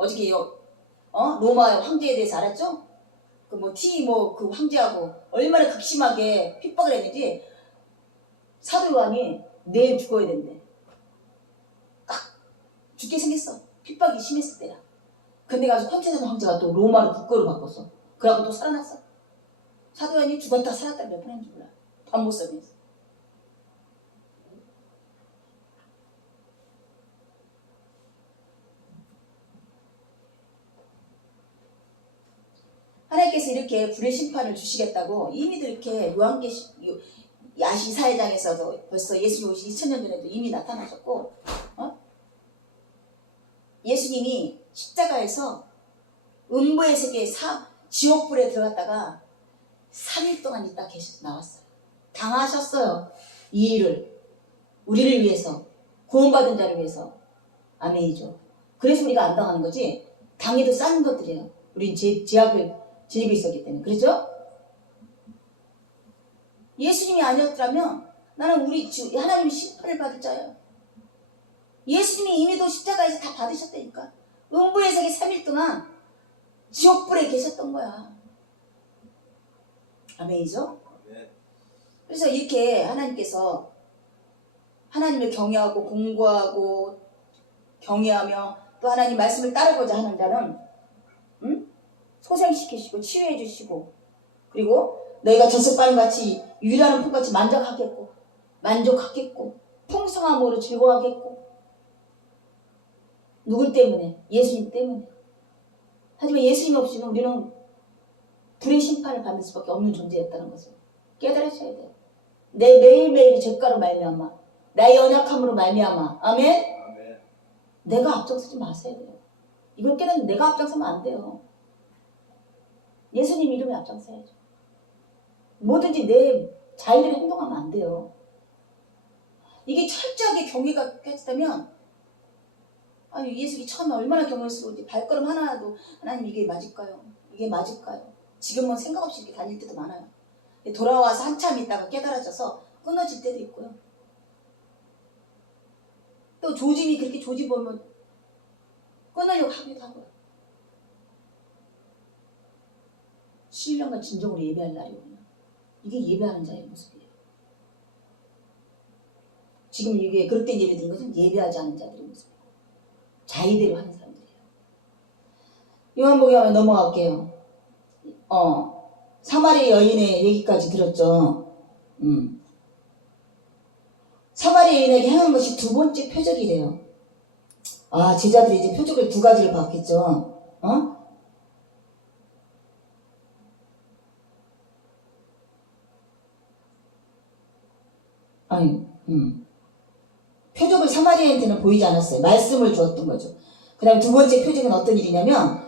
어저께 로마 황제에 대해서 알았죠? 그 황제하고 얼마나 극심하게 핍박을 했는지 사도 요한이 내일 죽어야 된대. 딱 죽게 생겼어. 핍박이 심했을 때야. 근데 가서 콘체산 황제가 또 로마로 국거로 바꿨어. 그래갖고 또 살아났어. 사도 요한이 죽었다 살았다 몇 번 했는지 몰라. 반복 설명했어. 하나님께서 이렇게 불의 심판을 주시겠다고 이미도 이렇게 야시사회장에서도 벌써 예수님 오신 2000년 전에도 이미 나타나셨고, 예수님이 십자가에서 음부의 세계 지옥불에 들어갔다가 3일 동안 있다 나왔어요. 당하셨어요. 이 일을 우리를 위해서, 구원받은 자를 위해서. 아멘이죠. 그래서 우리가 안 당하는 거지. 당해도 싼 것들이에요. 우린 제약을 지니고 있었기 때문에. 그렇죠? 예수님이 아니었더라면 나는 하나님이 심판을 받을 자예요. 예수님이 이미도 십자가에서 다 받으셨다니까. 음부의 세계 3일 동안 지옥불에 계셨던 거야. 아멘이죠? 그래서 이렇게 하나님께서 하나님을 경외하고 공부하고 경외하며 또 하나님 말씀을 따르고자 하는 자는 소생시키시고 치유해 주시고, 그리고 너희가 젖새바람같이 유일한 품같이 만족하겠고 풍성함으로 즐거워하겠고. 누굴 때문에? 예수님 때문에. 하지만 예수님 없이는 우리는 불의 심판을 받을 수밖에 없는 존재였다는 것을 깨달으셔야 돼요. 내 매일매일이 죄가로 말미암아, 나의 연약함으로 말미암아. 아멘? 내가 앞장서지 마세요. 이걸 깨닫는 내가 앞장서면 안 돼요. 예수님 이름에 앞장서야죠. 뭐든지 내 자의대로 행동하면 안 돼요. 이게 철저하게 경외가 깨졌다면, 아니 예수님이 처음에 얼마나 경외스러운지 발걸음 하나라도 하나님 이게 맞을까요? 이게 맞을까요? 지금은 생각 없이 이렇게 다닐 때도 많아요. 돌아와서 한참 있다가 깨달아져서 끊어질 때도 있고요. 또 조짐이 그렇게 조집보면 끊으려고 하기도 하고요. 신령과 진정으로 예배할 날이군요. 이게 예배하는 자의 모습이에요. 지금 이게 그릇된 예배 드린 것은 예배하지 않는 자들의 모습이에요. 자의대로 하는 사람들이에요. 요한복음 한번 넘어갈게요. 사마리아 여인의 얘기까지 들었죠. 사마리아 여인에게 행한 것이 두 번째 표적이래요. 제자들이 이제 표적을 두 가지를 봤겠죠. 표적을 사마리아인한테는 보이지 않았어요. 말씀을 주었던 거죠. 그 다음에 두 번째 표적은 어떤 일이냐면,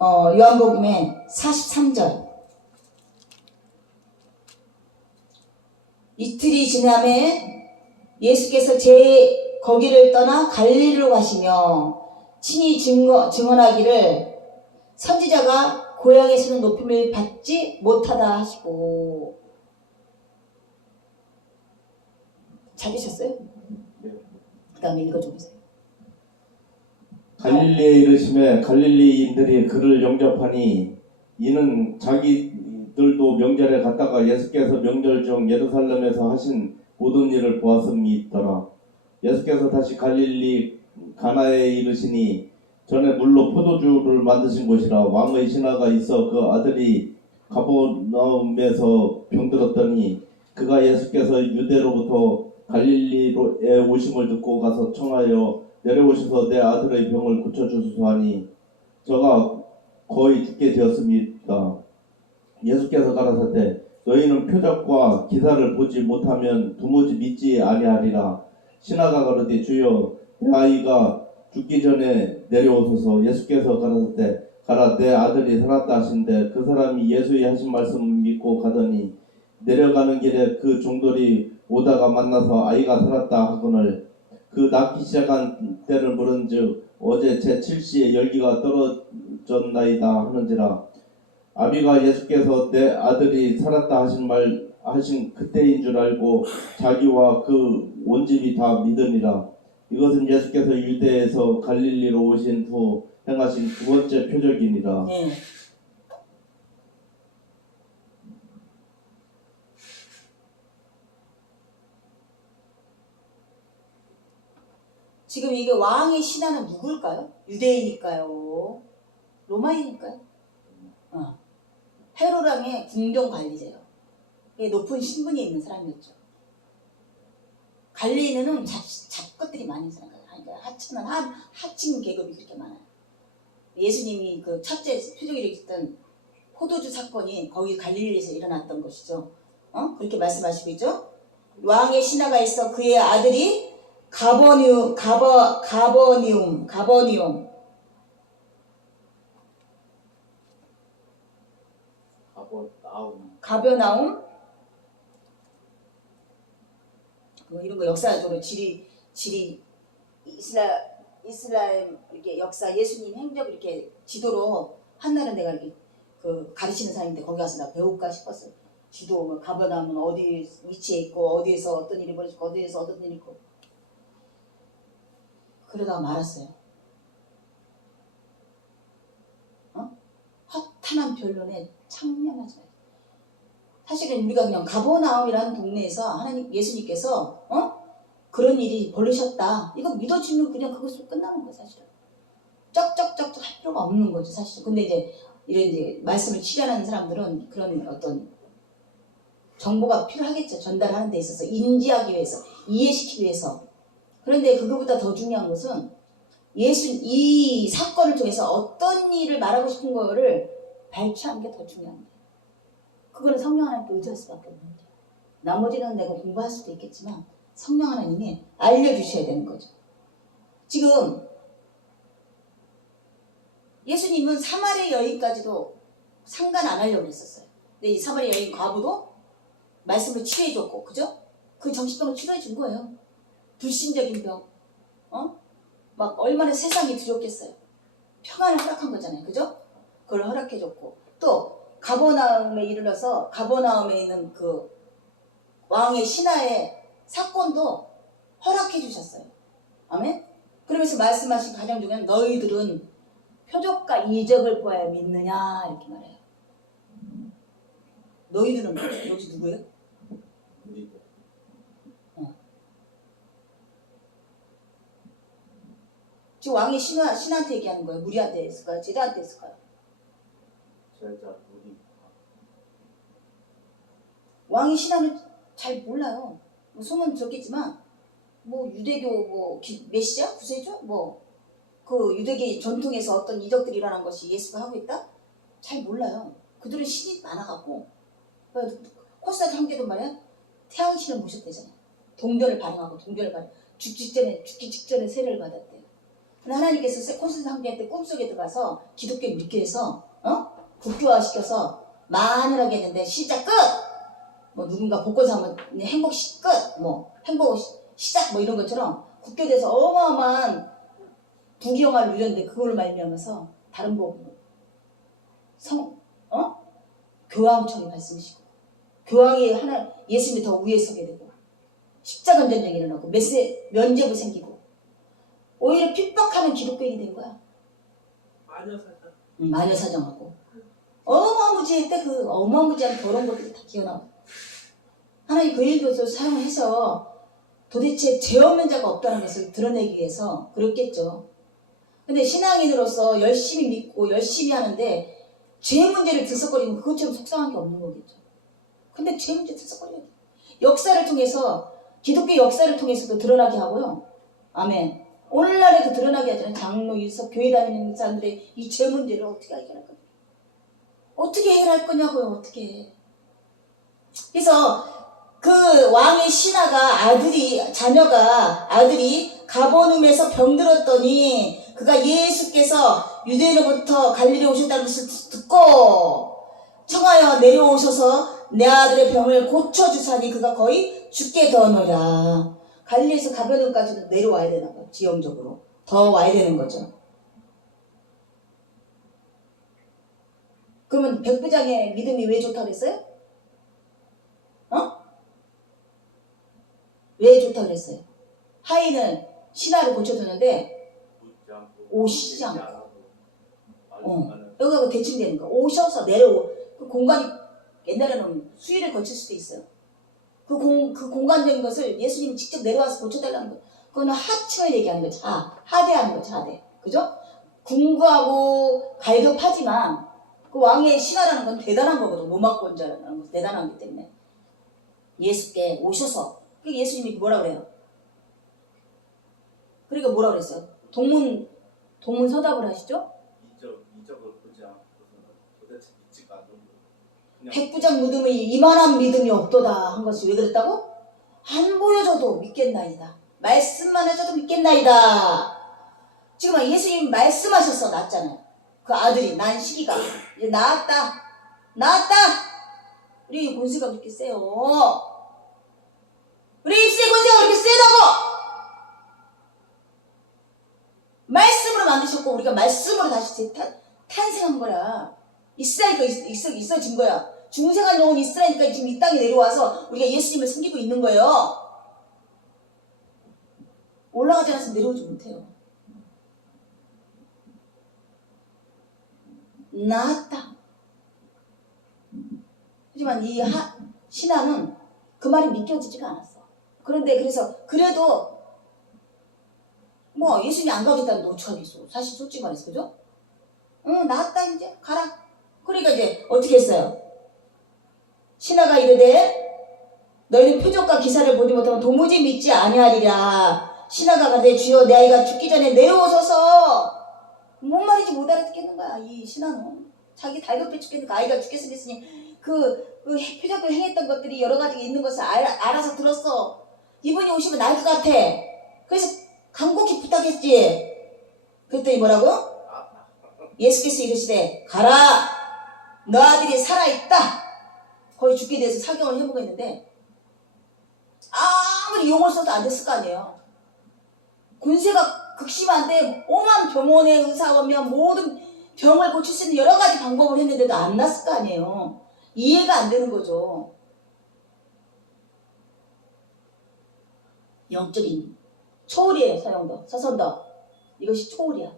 요한복음의 43절. 이틀이 지남에 예수께서 거기를 떠나 갈릴리로 가시며 친히 증언하기를 선지자가 고향에서는 높임을 받지 못하다 하시고. 찾으셨어요? 그 다음에 읽어줘 보세요. 갈릴리에 이르심에 갈릴리인들이 그를 영접하니 이는 자기들도 명절에 갔다가 예수께서 명절 중 예루살렘에서 하신 모든 일을 보았음이더라. 예수께서 다시 갈릴리 가나에 이르시니 전에 물로 포도주를 만드신 곳이라. 왕의 신하가 있어 그 아들이 가버나움에서 병들었더니 그가 예수께서 유대로부터 갈릴리에 오심을 듣고 가서 청하여 내려오셔서 내 아들의 병을 고쳐주소서 하니 저가 거의 죽게 되었습니다. 예수께서 가라사대 너희는 표적과 기사를 보지 못하면 도무지 믿지 아니하리라. 신하가 가로되 주여 내 아이가 죽기 전에 내려오소서. 예수께서 가라사대 가라 내 아들이 살았다 하신대 그 사람이 예수의 하신 말씀을 믿고 가더니 내려가는 길에 그 종들이 오다가 만나서 아이가 살았다 하거늘 그 낳기 시작한 때를 물은즉 어제 제7시에 열기가 떨어졌나이다 하는지라. 아비가 예수께서 내 아들이 살았다 하신 그때인 줄 알고 자기와 그 온 집이 다 믿으니라. 이것은 예수께서 유대에서 갈릴리로 오신 후 행하신 두 번째 표적이니라. 네. 지금 이게 왕의 신하는 누굴까요? 유대인일까요? 로마인일까요? 헤로랑의 궁정 관리자예요. 높은 신분이 있는 사람이었죠. 갈릴리는 잡것들이 많은 사람, 그러니까 하층 계급이 그렇게 많아요. 예수님이 그 첫째 표적을 일으켰던 포도주 사건이 거기 갈릴리에서 일어났던 것이죠. 그렇게 말씀하시고 있죠. 왕의 신하가 있어 그의 아들이 가버니움 가버나움 뭐 이런 거 역사적으로 지리 이슬람 이렇게 역사 예수님 행적 이렇게 지도로 한나는 내가 이렇게 그 가르치는 사람인데 거기 가서 나 배울까 싶었어요. 지도 뭐 가버나움은 어디 위치에 있고 어디에서 어떤 일이 벌어지고 어디에서 어떤 일이 있고 그러다가 말았어요. 허탄한 변론에 창명하지 마요. 사실은 우리가 그냥 가버나움이라는 동네에서 하나님 예수님께서 그런 일이 벌어졌다. 이거 믿어주면 그냥 그것으로 끝나는 거예요, 사실은. 쩍쩍쩍쩍 할 필요가 없는 거죠, 사실은. 근데 이제 이런 이제 말씀을 치려는 사람들은 그런 어떤 정보가 필요하겠죠. 전달하는 데 있어서 인지하기 위해서, 이해시키기 위해서. 그런데 그거보다 더 중요한 것은 이 사건을 통해서 어떤 일을 말하고 싶은 거를 발췌하는 게 더 중요한 거예요. 그거는 성령 하나님께 의지할 수밖에 없는 거예요. 나머지는 내가 공부할 수도 있겠지만 성령 하나님이 알려주셔야 되는 거죠. 지금 예수님은 사마리아 여인까지도 상관 안 하려고 했었어요. 근데 이 사마리아 여인 과부도 말씀을 치료해줬고, 그죠? 그 정신병을 치료해준 거예요. 불신적인 병, 막 얼마나 세상이 두렵겠어요. 평안을 허락한 거잖아요, 그죠? 그걸 허락해줬고, 또 가버나움에 이르러서 가버나움에 있는 그 왕의 신하의 사건도 허락해 주셨어요. 아멘? 그러면서 말씀하신 가장 중요한 너희들은 표적과 이적을 보아야 믿느냐 이렇게 말해요. 너희들은 뭐예요? 여기 누구예요? 지금 왕이 신한테 얘기하는 거예요? 무리한테 했을까요? 제자한테 했을까요? 왕이 신하는 잘 몰라요. 뭐 소문 들었겠지만 뭐 유대교 뭐 메시아? 구세주? 뭐 그 유대계 전통에서 어떤 이적들이 일어난 것이 예수가 하고 있다? 잘 몰라요. 그들은 신이 많아갖고 코스타트 한계도 말이야 태양신을 모셨대잖아요. 동전을 발행하고 죽기 직전에 세례를 받았대요. 근데 하나님께서 코스타트 한계한테 꿈속에 들어가서 기독교를 믿게 해서 국교화시켜서 만연하게 했는데 시작 끝! 뭐 누군가 복권 사면 행복 끝! 뭐 행복 시작! 뭐 이런 것처럼 국교돼서 어마어마한 부귀영화를 누렸는데 그걸로 말미암아서 다른 복음으로 교황청이 말씀이시고 교황이 예수님이 더 위에 서게 되고 십자가 전쟁이 일어나고 면제부 생기고 오히려 핍박하는 기독교인이 된 거야. 마녀사정하고 어마무지했대. 그 어마무지한 그런 것들이 다 기어나와. 하나님 그 일도 사용해서 도대체 죄 없는 자가 없다는 것을 드러내기 위해서 그렇겠죠. 근데 신앙인으로서 열심히 믿고 열심히 하는데 죄 문제를 들썩거리면 그것처럼 속상한 게 없는 거겠죠. 근데 죄 문제 들썩거려야 돼. 역사를 통해서 기독교 역사를 통해서도 드러나게 하고요. 아멘. 오늘날에도 드러나게 하잖아요. 장로, 유석, 교회 다니는 사람들의 이 죄 문제를 어떻게 해결할 거냐. 어떻게 해결할 거냐고요. 어떻게. 그래서 그 왕의 신하가 아들이 가버나움에서 병들었더니 그가 예수께서 유대로부터 갈릴리에 오셨다는 것을 듣고 청하여 내려오셔서 내 아들의 병을 고쳐주사니 그가 거의 죽게 되었노라. 갈릴리에서 가버나움까지도 내려와야 되나 봐요. 지형적으로 더 와야 되는 거죠. 그러면 백부장의 믿음이 왜 좋다고 그랬어요? 왜 좋다고 그랬어요? 하인은 신하를 고쳐주는데 오시지 않고 여기가 대칭 되는 거. 오셔서 내려오. 그 공간이 옛날에는 수위를 거칠 수도 있어요. 그 공간적인 것을 예수님이 직접 내려와서 고쳐달라는 거. 그거는 하층을 얘기하는 거죠. 하대하는 거죠. 하대. 그죠? 궁극하고 갈급하지만 그 왕의 신하라는 건 대단한 거거든. 로마권자라는 건 대단한 거기 때문에 예수께 오셔서 그 예수님이 뭐라 그래요? 그러니까 뭐라 그랬어요? 동문서답을 하시죠? 이적을 보지 않고서는 도대체 믿지가 않는 백부장 무덤이 이만한 믿음이 없도다 한 것이 왜 그랬다고? 안 보여줘도 믿겠나이다. 말씀만 해줘도 믿겠나이다. 지금 예수님 말씀하셨어. 낳았잖아요. 그 아들이 난 시기가 이제 나았다. 우리 권세가 그렇게 세요. 우리 입술의 권세가 그렇게 세다고. 말씀으로 만드셨고 우리가 말씀으로 다시 탄생한 거야. 있으라니까 있어진 거야. 중생한 영혼이 있으라니까 지금 이 땅에 내려와서 우리가 예수님을 섬기고 있는 거예요. 올라가지 않아서 내려오지 못해요. 나았다. 하지만 이 신앙은 그 말이 믿겨지지가 않았어. 그래서 그래도 뭐 예수님이 안 가겠다는 노처하겠어. 사실 솔직히 말해서 그죠? 나았다 이제 가라. 그러니까 이제 어떻게 했어요? 신하가 이르되 너희는 표적과 기사를 보지 못하면 도무지 믿지 아니하리라. 신하가 가되 주여 내 아이가 죽기 전에 내려오소서. 뭔 말인지 못 알아듣겠는 거야. 이 신하는 자기 달급해 죽겠는 아이가 죽겠으면 했으니 그 표적을 행했던 것들이 여러 가지가 있는 것을 알아서 들었어. 이분이 오시면 나을 것 같아. 그래서 간곡히 부탁했지. 그랬더니 뭐라고? 예수께서 이르시되 가라. 너 아들이 살아있다. 거의 죽게 돼서 사경을 해보고 했는데 아무리 용을 써도 안 됐을 거 아니에요. 권세가 극심한데 오만 병원의 의사가 오면 모든 병을 고칠 수 있는 여러 가지 방법을 했는데도 안 났을 거 아니에요. 이해가 안 되는 거죠. 영적인 초월이에요. 서선더 이것이 초월이야.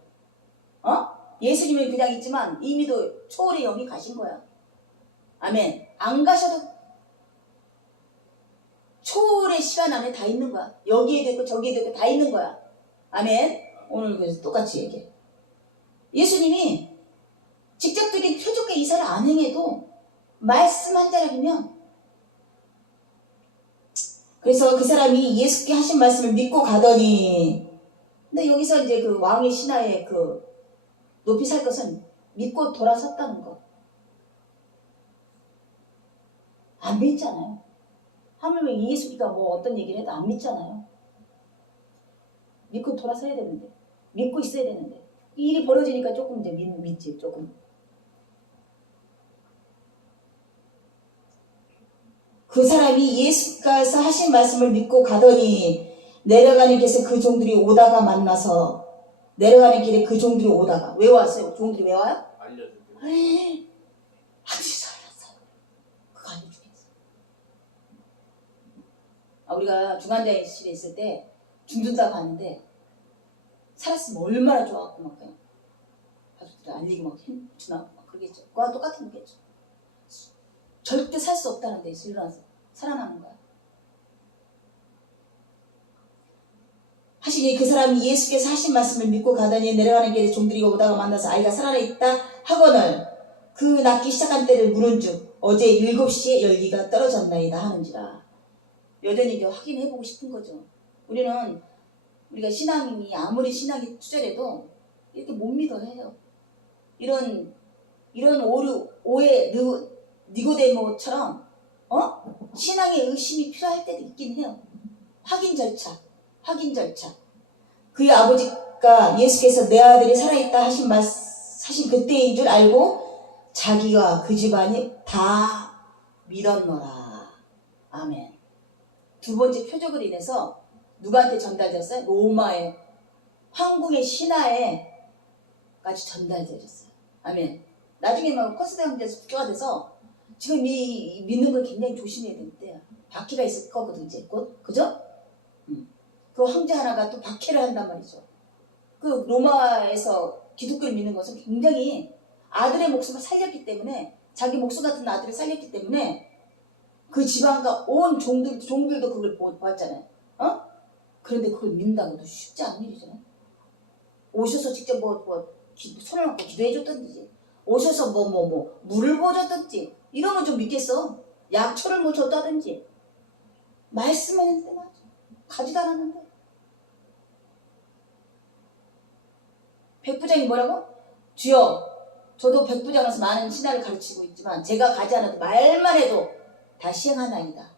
예수님은 그냥 있지만 이미도 초월의 영이 가신 거야. 아멘. 안 가셔도 초월의 시간 안에 다 있는 거야. 여기에도 있고 저기에도 있고 다 있는 거야. 아멘. 오늘 그래서 똑같이 얘기해. 예수님이 직접적인 표적과 이사를 안 행해도 말씀 한 자락이면 그래서 그 사람이 예수께 하신 말씀을 믿고 가더니 근데 여기서 이제 그 왕의 신하의 그 높이 살 것은 믿고 돌아섰다는 거. 안 믿잖아요. 하물며 예수가 뭐 어떤 얘기를 해도 안 믿잖아요. 믿고 돌아서야 되는데 믿고 있어야 되는데 이 일이 벌어지니까 조금 이제 믿지 조금. 그 사람이 예수께서 하신 말씀을 믿고 가더니 내려가는 길에서 그 종들이 오다가 만나서 내려가는 길에 그 종들이 오다가 왜 왔어요? 종들이 왜 와요? 알려주고 아들이 살았어요. 그거 아니 죽겠어. 우리가 중환자실에 있을 때 중전자 봤는데 살았으면 얼마나 좋아갖고 막 그냥 가족들이 알리고 막 힘주나 막 그러겠죠. 그거와 똑같은 거겠죠. 절대 살 수 없다는 데서 일어나서 살아나는 거야. 하시니 그 사람이 예수께서 하신 말씀을 믿고 가더니 내려가는 길에 종들이 오다가 만나서 아이가 살아있다 하거늘 그 낳기 시작한 때를 물은즉 어제 7시에 열기가 떨어졌나이다 하는지라. 여전히 이제 확인해보고 싶은 거죠. 우리가 신앙이 아무리 신앙이 투철해도 이렇게 못 믿어 해요. 이런 오해 니고데모처럼 신앙의 의심이 필요할 때도 있긴 해요. 확인 절차. 그의 아버지가 예수께서 내 아들이 살아있다 하신 그때인 줄 알고 자기와 그 집안이 다 믿었노라. 아멘. 두 번째 표적으로 인해서 누구한테 전달됐어요? 로마의 황궁의 신하에까지 전달되었어요. 아멘. 나중에 막 코스다 형제에서 국교가 돼서 지금 이 믿는 걸 굉장히 조심해야 되는데 박해가 있을 거거든 이제 곧 그죠? 그 황제 하나가 또 박해를 한단 말이죠. 그 로마에서 기독교를 믿는 것은 굉장히 아들의 목숨을 살렸기 때문에, 자기 목숨 같은 아들을 살렸기 때문에 그 지방과 온 종들도 그걸 보았잖아요. 그런데 그걸 믿는다고도 쉽지 않은 일이잖아요. 오셔서 직접 손을 놓고 기도해 줬던지, 오셔서 물을 부어줬던지, 이러면 좀 믿겠어. 약초를 뭐 줬다든지. 말씀을 했는데 맞아. 가지도 않았는데. 백부장이 뭐라고? 주여, 저도 백부장으로서 많은 신화를 가르치고 있지만 제가 가지 않아도 말만 해도 다 시행하나이다.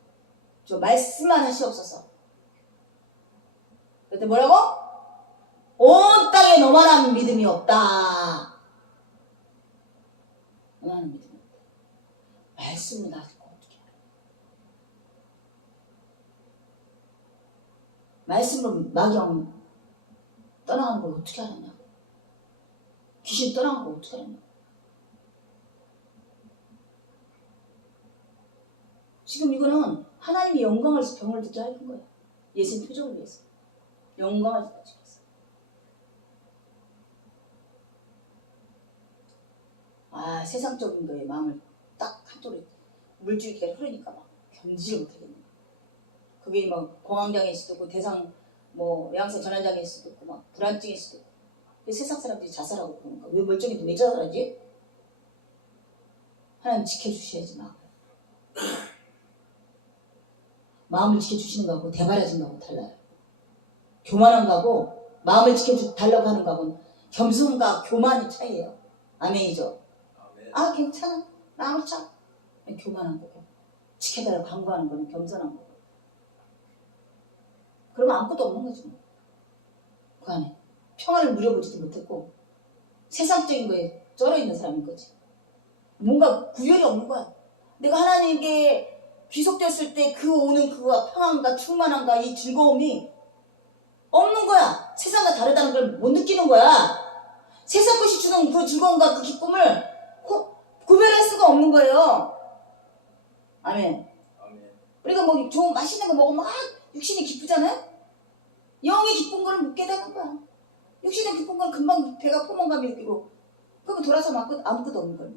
저 말씀만 하시옵소서. 그때 뭐라고? 온 땅에 너만한 믿음이 없다. 너만한 믿음이 없다. 말씀을 가지고 어떻게 알아? 말씀으로 마귀왕 떠나가는 걸 어떻게 알았냐? 귀신 떠나간 걸 어떻게 알았냐? 지금 이거는 하나님이 영광을 병을 듣게 하는 거예요. 예수님 표적을 위해서. 영광을 가지고 있어. 세상적인 거에 마음을 딱 한쪽으로 물줄기가 흐르니까 막 견디지 못하겠네. 그게 막 공황장애일 수도 있고 대상 양성 전환장애일 수도 있고 막 불안증일 수도 있고. 세상 사람들이 자살하고 그러니까 왜 멀쩡해도 왜 자살하지? 하나님 지켜주셔야지 막. 마음을 지켜주시는 거하고 대바라진 거하고 달라요. 교만한 거하고 마음을 지켜달라고 하는 거하고는 겸손과 교만의 차이예요. 아멘이죠. 아멘. 괜찮아. 나 아무 참. 교만한 거고 지켜달라고 강구하는 거는 겸손한 거고. 그러면 아무것도 없는 거지 뭐. 그 안에 평안을 누려보지도 못했고 세상적인 거에 쩔어있는 사람인 거지. 뭔가 구별이 없는 거야. 내가 하나님께 귀속되었을 때 그 오는 그와 평안과 충만함과 이 즐거움이 없는 거야. 세상과 다르다는 걸 못 느끼는 거야. 세상 것이 주는 그 즐거움과 그 기쁨을 구별할 수가 없는 거예요. 아멘. 우리가 좋은 맛있는 거 먹으면 막 육신이 기쁘잖아요. 영이 기쁜 거를 못 깨닫는 거야. 육신의 기쁜 건 금방 배가 포만감이 느끼고 그러면 돌아서 아무것도 없는 거예요.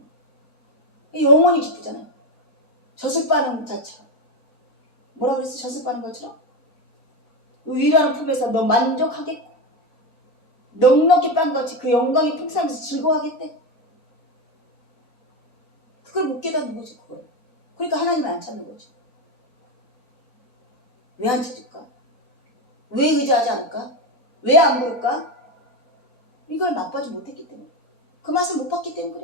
영원히 기쁘잖아요. 젖을 빠는 자처럼. 뭐라 그랬어? 젖을 빠는 것처럼? 위라는 품에서 너 만족하겠고 넉넉히 빤 것이 그 영광이 풍성하면서 즐거워하겠대. 그걸 못 깨닫는 거지 그걸. 그러니까 하나님을 안 찾는 거지. 왜 안 찾을까? 왜 의지하지 않을까? 왜 안 부를까? 이걸 맛보지 못했기 때문에. 그 맛을 못 봤기 때문에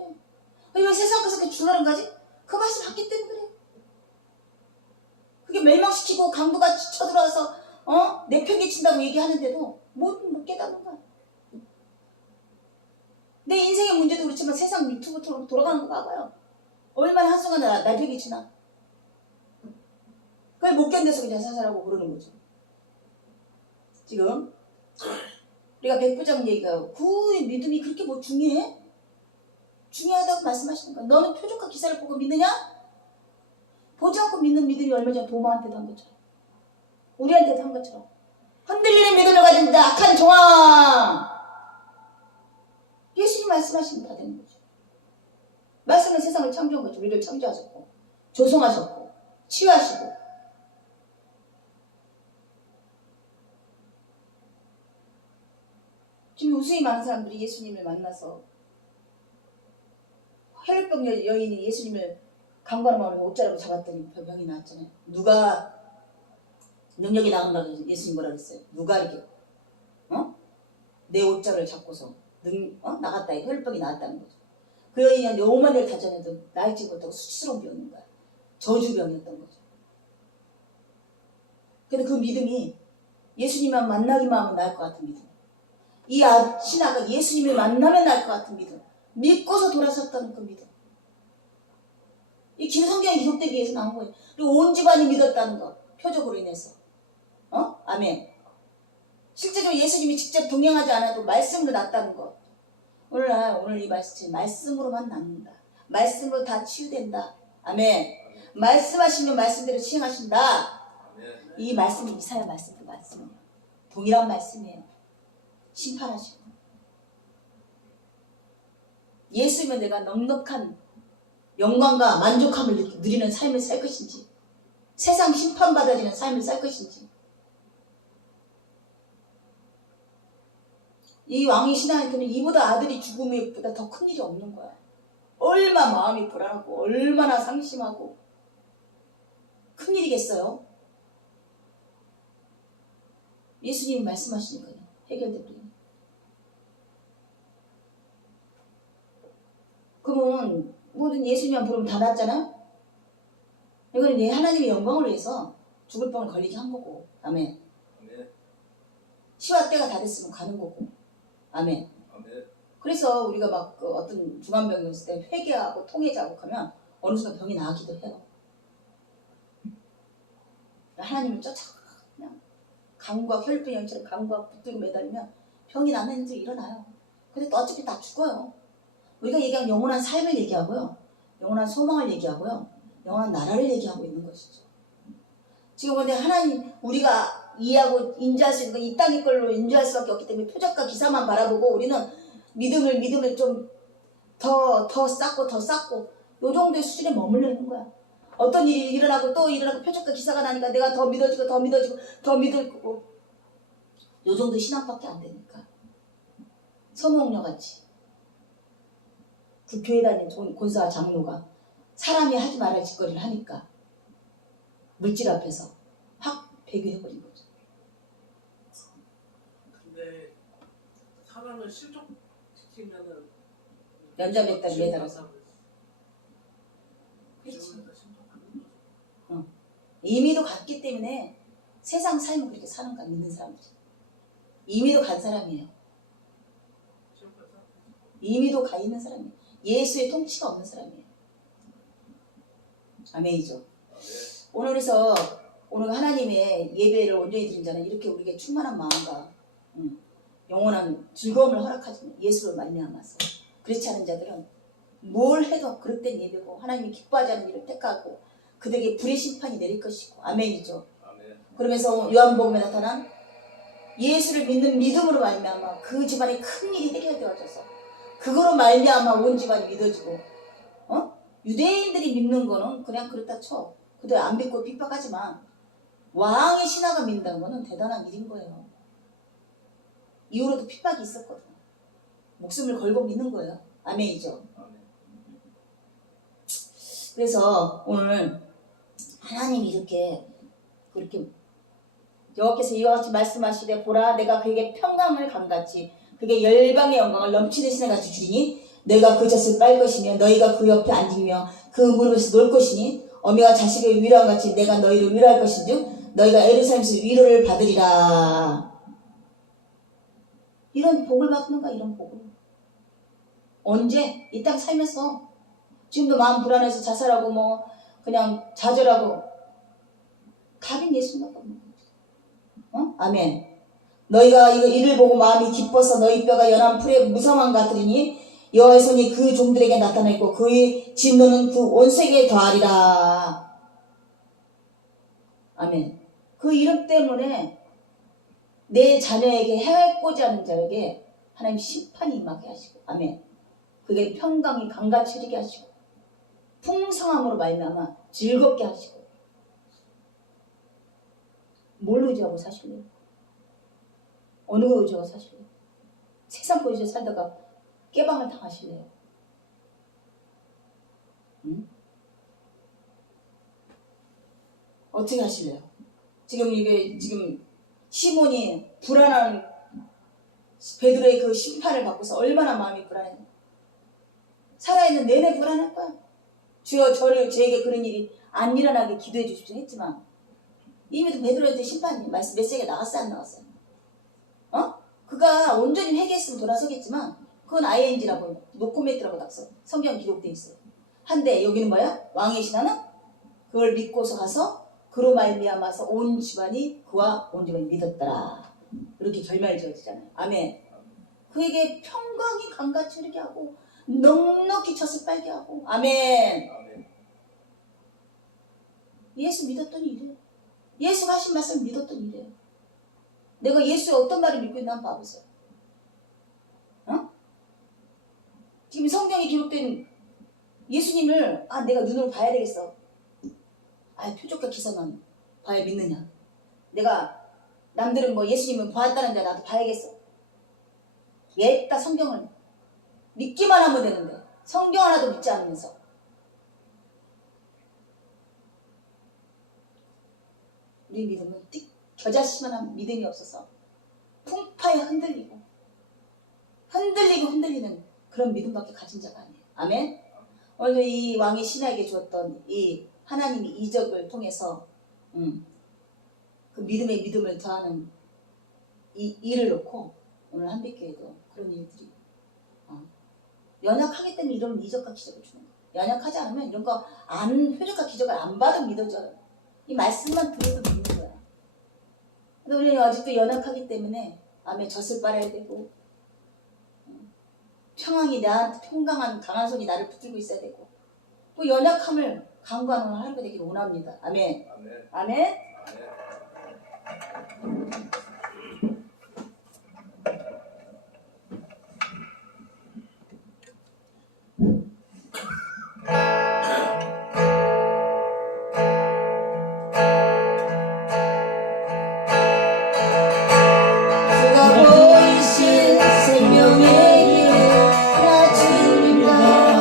그래. 왜 세상에서 그렇게 줄라는 거지? 그 맛을 봤기 때문에 그래. 그게 멸망시키고 강도가 쳐들어와서 내팽개친다고 얘기하는데도 못 깨닫는 거야. 내 인생의 문제도 그렇지만 세상 유튜브 돌아가는 거 봐봐요. 얼마나 한순간에 날팽개치나. 그걸 못 견뎌서 그냥 사살하고 그러는 거죠. 지금 우리가 백부장 얘기가 그 믿음이 그렇게 중요해? 중요하다고 말씀하시는 거야. 너는 표적과 기사를 보고 믿느냐? 보지 않고 믿는 믿음이 얼마 전에 도마한테도 한 것처럼 우리한테도 한 것처럼 흔들리는 믿음을 가진 자 악한 종아. 예수님 말씀하시면 다 되는 거죠. 말씀은 세상을 창조한 거죠. 우리를 창조하셨고 조성하셨고 치유하시고. 지금 우수히 많은 사람들이 예수님을 만나서 혈액병 여인이 예수님을 강구하는 마음으로 옷자락을 잡았더니 병이 나았잖아요. 누가 능력이 나온다고 예수님 뭐라 그랬어요? 누가 이렇게 내 옷자락을 잡고서 나갔다 혈병이 나았다는 거죠. 그 여인이 5만 대를 다전해도 나이지 못하고 수치스러운 병인 거야. 저주병이었던 거죠. 근데 그 믿음이 예수님만 만나기만 하면 나을 것 같은 믿음. 이 신하가 예수님을 만나면 나을 것 같은 믿음. 믿고서 돌아섰다는 그 믿음. 이 성경에 기록되기 위해서 나온 거예요. 그리고 온 집안이 믿었다는 거. 표적으로 인해서. 아멘. 실제로 예수님이 직접 동행하지 않아도 말씀으로 났다는 거. 오늘 이 말씀으로만 납니다. 말씀으로 다 치유된다. 아멘. 말씀하시면 말씀대로 시행하신다. 이 말씀이 이사야 말씀도 말씀이에요. 동일한 말씀이에요. 심판하시고 예수면 내가 넉넉한 영광과 만족함을 누리는 삶을 살 것인지, 세상 심판받아지는 삶을 살 것인지. 이 왕의 신하한테는 이보다 아들이 죽음보다 더 큰 일이 없는 거야. 얼마나 마음이 불안하고 얼마나 상심하고 큰 일이겠어요. 예수님이 말씀하시니까요. 해결되고요. 그러면 모든 예수님만 부르면 다 낫잖아? 이거는 내 하나님의 영광을 위해서 죽을 병을 걸리게 한 거고. 아멘. 아멘. 시와 때가 다 됐으면 가는 거고. 아멘. 아멘. 그래서 우리가 막 그 어떤 중환병이 있을 때 회개하고 통회자고 하면 어느 순간 병이 나기도 해요. 하나님을 쫓아가 그냥 강과 혈분이 연처럼 강과 붙들고 매달리면 병이 나면서 일어나요. 근데 또 어차피 다 죽어요. 우리가 얘기하는 영원한 삶을 얘기하고요. 영원한 소망을 얘기하고요. 영원한 나라를 얘기하고 있는 것이죠. 지금 근데 하나님 우리가 이해하고 인지할 수 있는 건 이 땅의 걸로 인지할 수밖에 없기 때문에 표적과 기사만 바라보고 우리는 믿음을 좀 더 쌓고 요 정도의 수준에 머물러 있는 거야. 어떤 일이 일어나고 또 일어나고 표적과 기사가 나니까 내가 더 믿어지고 요 정도 신앙밖에 안 되니까. 서몽녀 같이 그 교회 다니는 권사 장로가 사람이 하지 말아야 짓거리를 하니까 물질 앞에서 확 배교해버린 거죠. 근데 사람을 실족시키면은 연자맥달이 매달아서. 그렇지. 이미도 갔기 때문에 세상 삶을 그렇게 사는가 믿는 사람들이. 이미도 간 사람이에요. 이미도 가 있는 사람이에요. 예수의 통치가 없는 사람이에요. 아멘이죠. 오늘 그래서 오늘 하나님의 예배를 온전히 드린 자는 이렇게 우리에게 충만한 마음과 영원한 즐거움을 허락하지만 예수를 말미암아서 그렇지 않은 자들은 뭘 해도 그릇된 예배고 하나님이 기뻐하지 않는 일을 택하고 그들에게 불의 심판이 내릴 것이고. 아멘이죠. 아멘. 그러면서 요한복음에 나타난 예수를 믿는 믿음으로 말미암아 그 집안의 큰 일이 해결되어져서 그거로 말미암아 온 집안이 믿어지고. 유대인들이 믿는 거는 그냥 그렇다 쳐. 그들 안 믿고 핍박하지만 왕의 신하가 믿는다는 거는 대단한 일인 거예요. 이후로도 핍박이 있었거든. 목숨을 걸고 믿는 거예요. 아멘이죠. 아멘. 그래서 오늘 하나님이 이렇게 그렇게 여호와께서 이와 같이 말씀하시되 보라 내가 그에게 평강을 강같이 그게 열방의 영광을 넘치는 신을 같이 주리니 너희가 그 젖을 빨 것이며 너희가 그 옆에 앉으며 그 무릎에서 놀 것이니 어미가 자식의 위로함 같이 내가 너희를 위로할 것인즉 너희가 예루살렘에서 위로를 받으리라. 이런 복을 받는가? 이런 복을 언제? 이 땅 살면서. 지금도 마음 불안해서 자살하고 뭐 그냥 좌절하고 답인 예수님밖에 없는 거죠. 아멘. 너희가 이를 보고 마음이 기뻐서 너희 뼈가 연한 풀의 무성함 같으리니 여호와의 손이 그 종들에게 나타나 있고 그의 진노는 그 온 세계에 더하리라. 아멘. 그 이름 때문에 내 자녀에게 해코지 하는 자에게 하나님 심판이 임하게 하시고. 아멘. 그게 평강이 강같이 흐르게 하시고 풍성함으로 말미암아 즐겁게 하시고. 뭘 의지하고 사실래요? 어느 걸 의지하고 사실래요? 세상 거 의지하고 살다가 깨방을 당하실래요? 응? 어떻게 하실래요? 지금 시몬이 불안한 베드로의 그 심판을 받고서 얼마나 마음이 불안해요. 살아있는 내내 불안할 거야. 주여 저에게 그런 일이 안 일어나게 기도해 주십시오 했지만 이미 베드로한테 심판 메시지가 나갔어요 안 나갔어요? 그가 온전히 회개했으면 돌아서겠지만 그건 ING라고 노코멘트라고 성경 기록되어 있어요. 한데 여기는 뭐야? 왕의 신하는 그걸 믿고서 가서 그로 말미암아서 온 집안이 그와 온 집안이 믿었더라. 이렇게 결말이 지어지잖아요. 아멘. 그에게 평강이 강같이 흐르게 하고 넉넉히 젖을 빨게 하고. 아멘. 아멘. 예수 믿었더니 이래요. 예수가 하신 말씀 믿었더니 이래요. 내가 예수의 어떤 말을 믿고 있나 한번 봐보세요. 지금 성경에 기록된 예수님을 내가 눈으로 봐야 되겠어. 표적과 기사만 봐야 믿느냐? 내가 남들은 뭐 예수님을 보았다는데 나도 봐야겠어. 딱 성경을 믿기만 하면 되는데 성경 하나도 믿지 않으면서 우리 믿음은 겨자씨만한 믿음이 없어서 풍파에 흔들리고 흔들리는 그런 믿음밖에 가진 자가 아니에요. 아멘. 오늘 이 왕이 신하에게 주었던 이 하나님의 이적을 통해서 그 믿음에 믿음을 더하는 이 일을 놓고 오늘 한빛교회도 그런 일들이 연약하기 때문에 이런 이적과 기적을 주는 거예요. 연약하지 않으면 이런 거 표적과 기적을 안 받으면 믿어져요. 이 말씀만 들어도 믿는 거야. 근데 우리는 아직도 연약하기 때문에 젖을 빨아야 되고 평강한 강한 손이 나를 붙들고 있어야 되고 또 연약함을 강구하는 하루가 되기를 원합니다. 아멘. 아멘. 아멘. 주가 보이신 생명의 길 나 주님과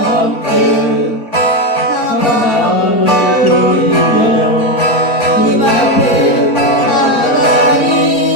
함께 가만히 주님 앞에 나가니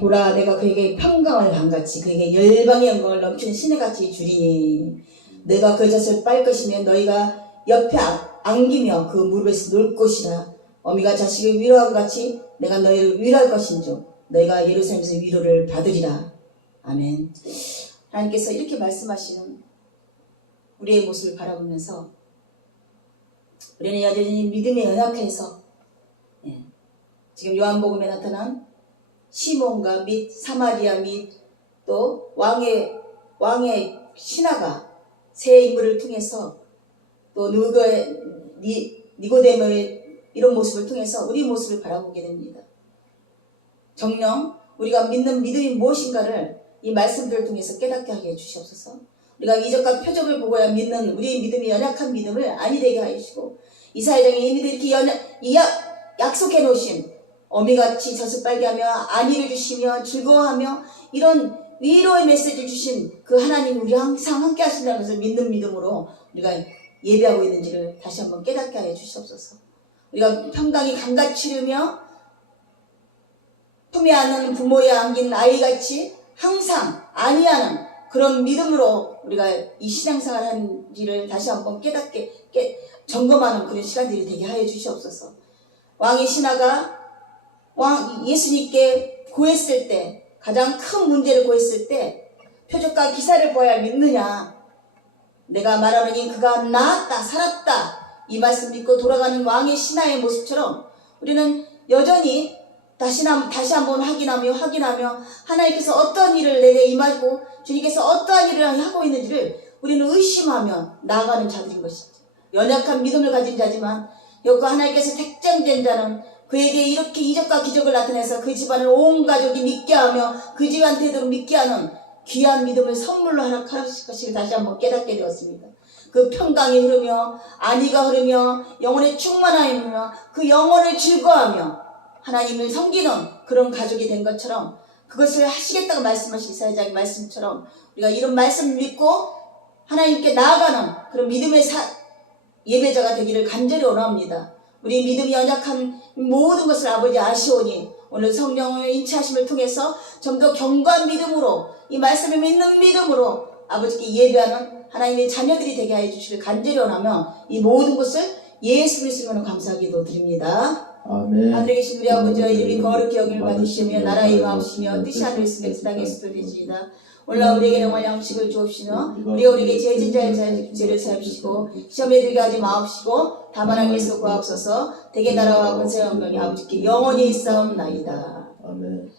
보라 내가 그에게 평강을 강같이 그에게 열방의 영광을 넘치는 시내같이 주리니 내가 그 젖을 빨 것이며 너희가 옆에 안기며 그 무릎에서 놀 것이라. 어미가 자식을 위로한 같이 내가 너희를 위로할 것인즉 너희가 예루살렘에서 위로를 받으리라. 아멘. 하나님께서 이렇게 말씀하시는 우리의 모습을 바라보면서 우리는 여전히 믿음에 연약해서 지금 요한복음에 나타난 시몬과 및 사마리아 및 또 왕의 신하가 세 인물을 통해서 또 니고데모의 이런 모습을 통해서 우리 모습을 바라보게 됩니다. 정녕 우리가 믿는 믿음이 무엇인가를 이 말씀들을 통해서 깨닫게 하게 해주시옵소서. 우리가 이적과 표적을 보고야 믿는 우리의 믿음이 연약한 믿음을 아니 되게 하시고 이사야장에 이미 이렇게 약속해 놓으신 어미같이 젖을 빨게 하며 안위를 주시며 즐거워하며 이런 위로의 메시지를 주신 그 하나님 우리 항상 함께 하신다는 것을 믿는 믿음으로 우리가 예배하고 있는지를 다시 한번 깨닫게 하여 주시옵소서. 우리가 평강이 강같이 이르며 품에 안는 부모에 안긴 아이같이 항상 안위하는 그런 믿음으로 우리가 이 신앙생활 하는지를 다시 한번 깨닫게 점검하는 그런 시간들이 되게 하여 주시옵소서. 왕의 신하가 예수님께 고했을 때 가장 큰 문제를 고했을 때 표적과 기사를 보아야 믿느냐. 내가 말하노니 그가 나았다 살았다 이 말씀 믿고 돌아가는 왕의 신하의 모습처럼 우리는 여전히 다시 한번 확인하며 하나님께서 어떤 일을 내게 임하고 주님께서 어떠한 일을 하고 있는지를 우리는 의심하며 나아가는 자들인 것이죠. 연약한 믿음을 가진 자지만 여기 하나님께서 택정된 자는 그에게 이렇게 이적과 기적을 나타내서 그 집안을 온 가족이 믿게 하며 그 집안 대대로 믿게 하는 귀한 믿음을 선물로 허락하실 것을 다시 한번 깨닫게 되었습니다. 그 평강이 흐르며 안위가 흐르며 영혼의 충만함이 흐르며 그 영혼을 즐거워하며 하나님을 섬기는 그런 가족이 된 것처럼 그것을 하시겠다고 말씀하신 이사야장의 말씀처럼 우리가 이런 말씀을 믿고 하나님께 나아가는 그런 믿음의 예배자가 되기를 간절히 원합니다. 우리 믿음이 연약한 모든 것을 아버지 아시오니 오늘 성령의 인치하심을 통해서 좀 더 견고한 믿음으로 이 말씀을 믿는 믿음으로 아버지께 예배하는 하나님의 자녀들이 되게 하여 주시길 간절히 원하며 이 모든 것을 예수 그리스도로 감사하기도 드립니다. 아멘. 하늘에 계신 우리 아버지의 이름이 거룩히 여김을 받으시며 나라의 임하옵시며 뜻이 하늘에서 땅에서도 되시이다. 올라 우리에게 영원한 양식을 주옵시며 우리가 우리에게 죄진 자의 죄를 사하시고 시험에 들게 하지 마옵시고 다만 하게서 구하옵소서. 대개 나라와 권세 영광이 아버지께 영원히 있사옵나이다. 아멘.